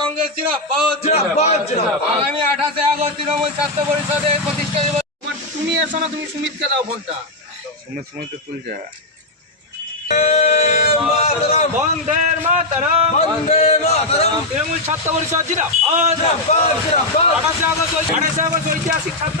কংগ্রেস আগামী আঠাশে আগস্ট তৃণমূল ছাত্র পরিষদের প্রতিষ্ঠা দিবস। তুমি এসো না তুমি সুমিতকে দাও ফোনটা সময় সময় তো তুলছে মাতরম। বন্দের মাতরম। বন্দে মাতরম। তৃণমূল ছাত্র পরিষদ ঐতিহাসিক ছাত্র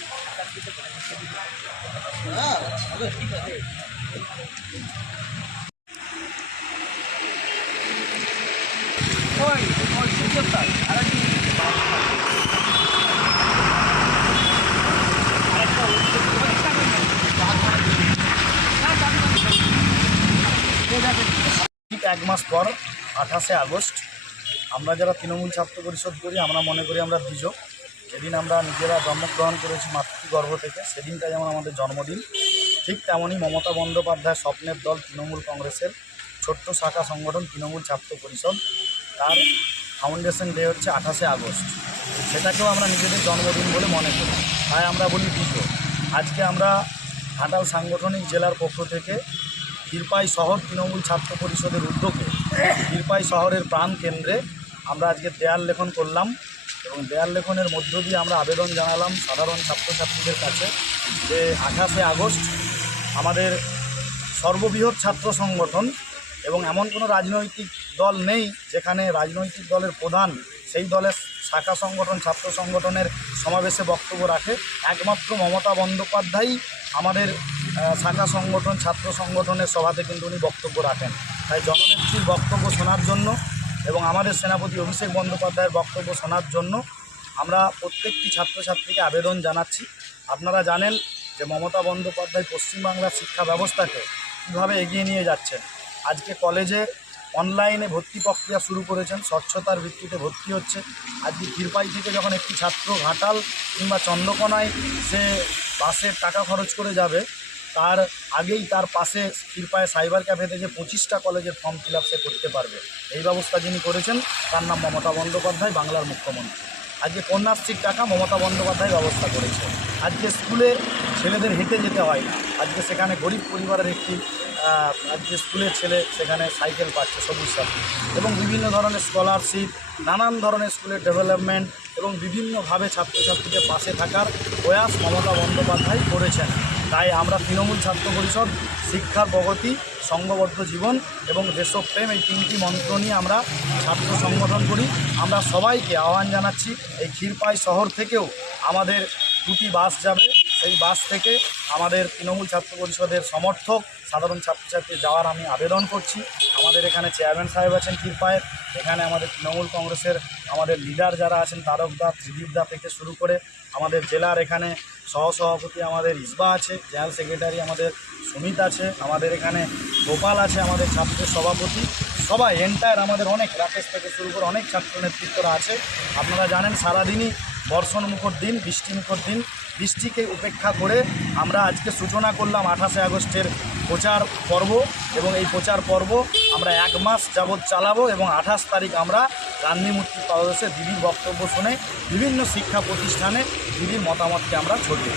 এক মাস পর, আঠাশে আগস্ট, আমরা যারা তৃণমূল ছাত্র পরিষদ করি, আমরা মনে করি আমরা দ্বিজ। যেদিন আমরা নিজেরা জন্মগ্রহণ করেছি মাতৃগর্ভ থেকে সেদিনটা যেমন আমাদের জন্মদিন, ঠিক তেমনই মমতা বন্দ্যোপাধ্যায় স্বপ্নের দল তৃণমূল কংগ্রেসের ছোট্ট শাখা সংগঠন তৃণমূল ছাত্র পরিষদ। তার ফাউন্ডেশন ডে হচ্ছে আঠাশে আগস্ট। সেটাকেও আমরা নিজেদের জন্মদিন বলে মনে করি। তাই আমরা বলি দ্বিজ আজকে আমরা ঘাটাল সাংগঠনিক জেলার পক্ষ থেকে ক্ষীরপাই শহর তৃণমূল ছাত্র পরিষদের উদ্যোগে ক্ষীরপাই শহরের প্রাণ কেন্দ্রে আমরা আজকে দেয়াল লেখন করলাম। এবং দেয়াল লেখনের মধ্য দিয়ে আমরা আবেদন জানালাম সাধারণ ছাত্রছাত্রীদের কাছে যে আঠাশে আগস্ট আমাদের সর্ববৃহৎ ছাত্র সংগঠন এবং এমন কোনো রাজনৈতিক দল নেই যেখানে রাজনৈতিক দলের প্রধান সেই দলের শাখা সংগঠন, ছাত্র সংগঠনের সমাবেশে বক্তব্য রাখে। একমাত্র মমতা বন্দ্যোপাধ্যায়ই আমাদের শাখা সংগঠন, ছাত্র সংগঠনের সভাতে কিন্তু উনি বক্তব্য রাখেন। তাই জননেত্রীর বক্তব্য শোনার জন্য এবং আমাদের সেনাপতি অভিষেক বন্দ্যোপাধ্যায়ের বক্তব্য শোনার জন্য আমরা প্রত্যেকটি ছাত্রছাত্রীকে আবেদন জানাচ্ছি। আপনারা জানেন যে মমতা বন্দ্যোপাধ্যায় পশ্চিমবাংলার শিক্ষা ব্যবস্থাকে কীভাবে এগিয়ে নিয়ে যাচ্ছেন। আজকে কলেজে অনলাইনে ভর্তি প্রক্রিয়া শুরু করেছেন, স্বচ্ছতার ভিত্তিতে ভর্তি হচ্ছে। আজকে ক্ষীরপাই থেকে যখন একটি ছাত্র ঘাটাল কিংবা চন্দ্রকোনায় সে বাসের টাকা খরচ করে যাবে তার আগেই তার পাশে কৃপায় সাইবার ক্যাফেতে যে পঁচিশটা কলেজের ফর্ম ফিল আপ সে করতে পারবে। এই ব্যবস্থা যিনি করেছেন, তার নাম মমতা বন্দ্যোপাধ্যায়, বাংলার মুখ্যমন্ত্রী। আজকে কন্যাশ্রীর টাকা মমতা বন্দ্যোপাধ্যায় ব্যবস্থা করেছে আজকে স্কুলে ছেলেদের হেঁটে যেতে হয় না। আজকে সেখানে গরিব পরিবারের একটি আজকে স্কুলের ছেলে সেখানে সাইকেল পাচ্ছে সবুজ সাথী। এবং বিভিন্ন ধরনের স্কলারশিপ নানান ধরনের স্কুলের ডেভেলপমেন্ট এবং বিভিন্নভাবে ছাত্রছাত্রীদের পাশে থাকার প্রয়াস মমতা বন্দ্যোপাধ্যায় করেছেন। তাই আমরা তৃণমূল ছাত্র পরিষদ, শিক্ষার প্রগতি, সংঘবদ্ধ জীবন এবং দেশপ্রেম এই তিনটি মন্ত্র নিয়ে আমরা ছাত্র সংগঠন করি। আমরা সবাইকে আহ্বান জানাচ্ছি, এই ক্ষীরপাই শহর থেকেও আমাদের দুটি বাস যাবে। সেই বাস থেকে আমাদের তৃণমূল ছাত্র পরিষদের সমর্থক, সাধারণ ছাত্রছাত্রী যাওয়ার আমি আবেদন করছি। আমাদের এখানে চেয়ারম্যান সাহেব আছেন ক্ষীরপায়ের এখানে আমাদের তৃণমূল কংগ্রেসের আমাদের লিডার যারা আছেন তারক দা ত্রিদীপ দা থেকে শুরু করে আমাদের জেলার এখানে সহসভাপতি আমাদের ইসবা আছে, জেনারেল সেক্রেটারি আমাদের সুমিত আছে, আমাদের এখানে গোপাল আছে, আমাদের ছাত্রের সভাপতি। সবাই এন্টায়ার আমাদের অনেক রাকেশ থেকে শুরু করে অনেক ছাত্র নেতৃত্বরা আছে। আপনারা জানেন, সারাদিনই বর্ষণ মুখর দিন, বৃষ্টি মুখর দিন বৃষ্টিকে উপেক্ষা করে আমরা আজকে সূচনা করলাম আঠাশে আগস্টের প্রচার পর্ব এবং এই প্রচার পর্ব আমরা এক মাস যাবৎ চালাবো এবং আঠাশ তারিখ আমরা গান্ধী মূর্তির পাদদেশে দিদির বক্তব্য শুনে বিভিন্ন শিক্ষা প্রতিষ্ঠানে দিদির মতামতকে আমরা ছড়িয়ে।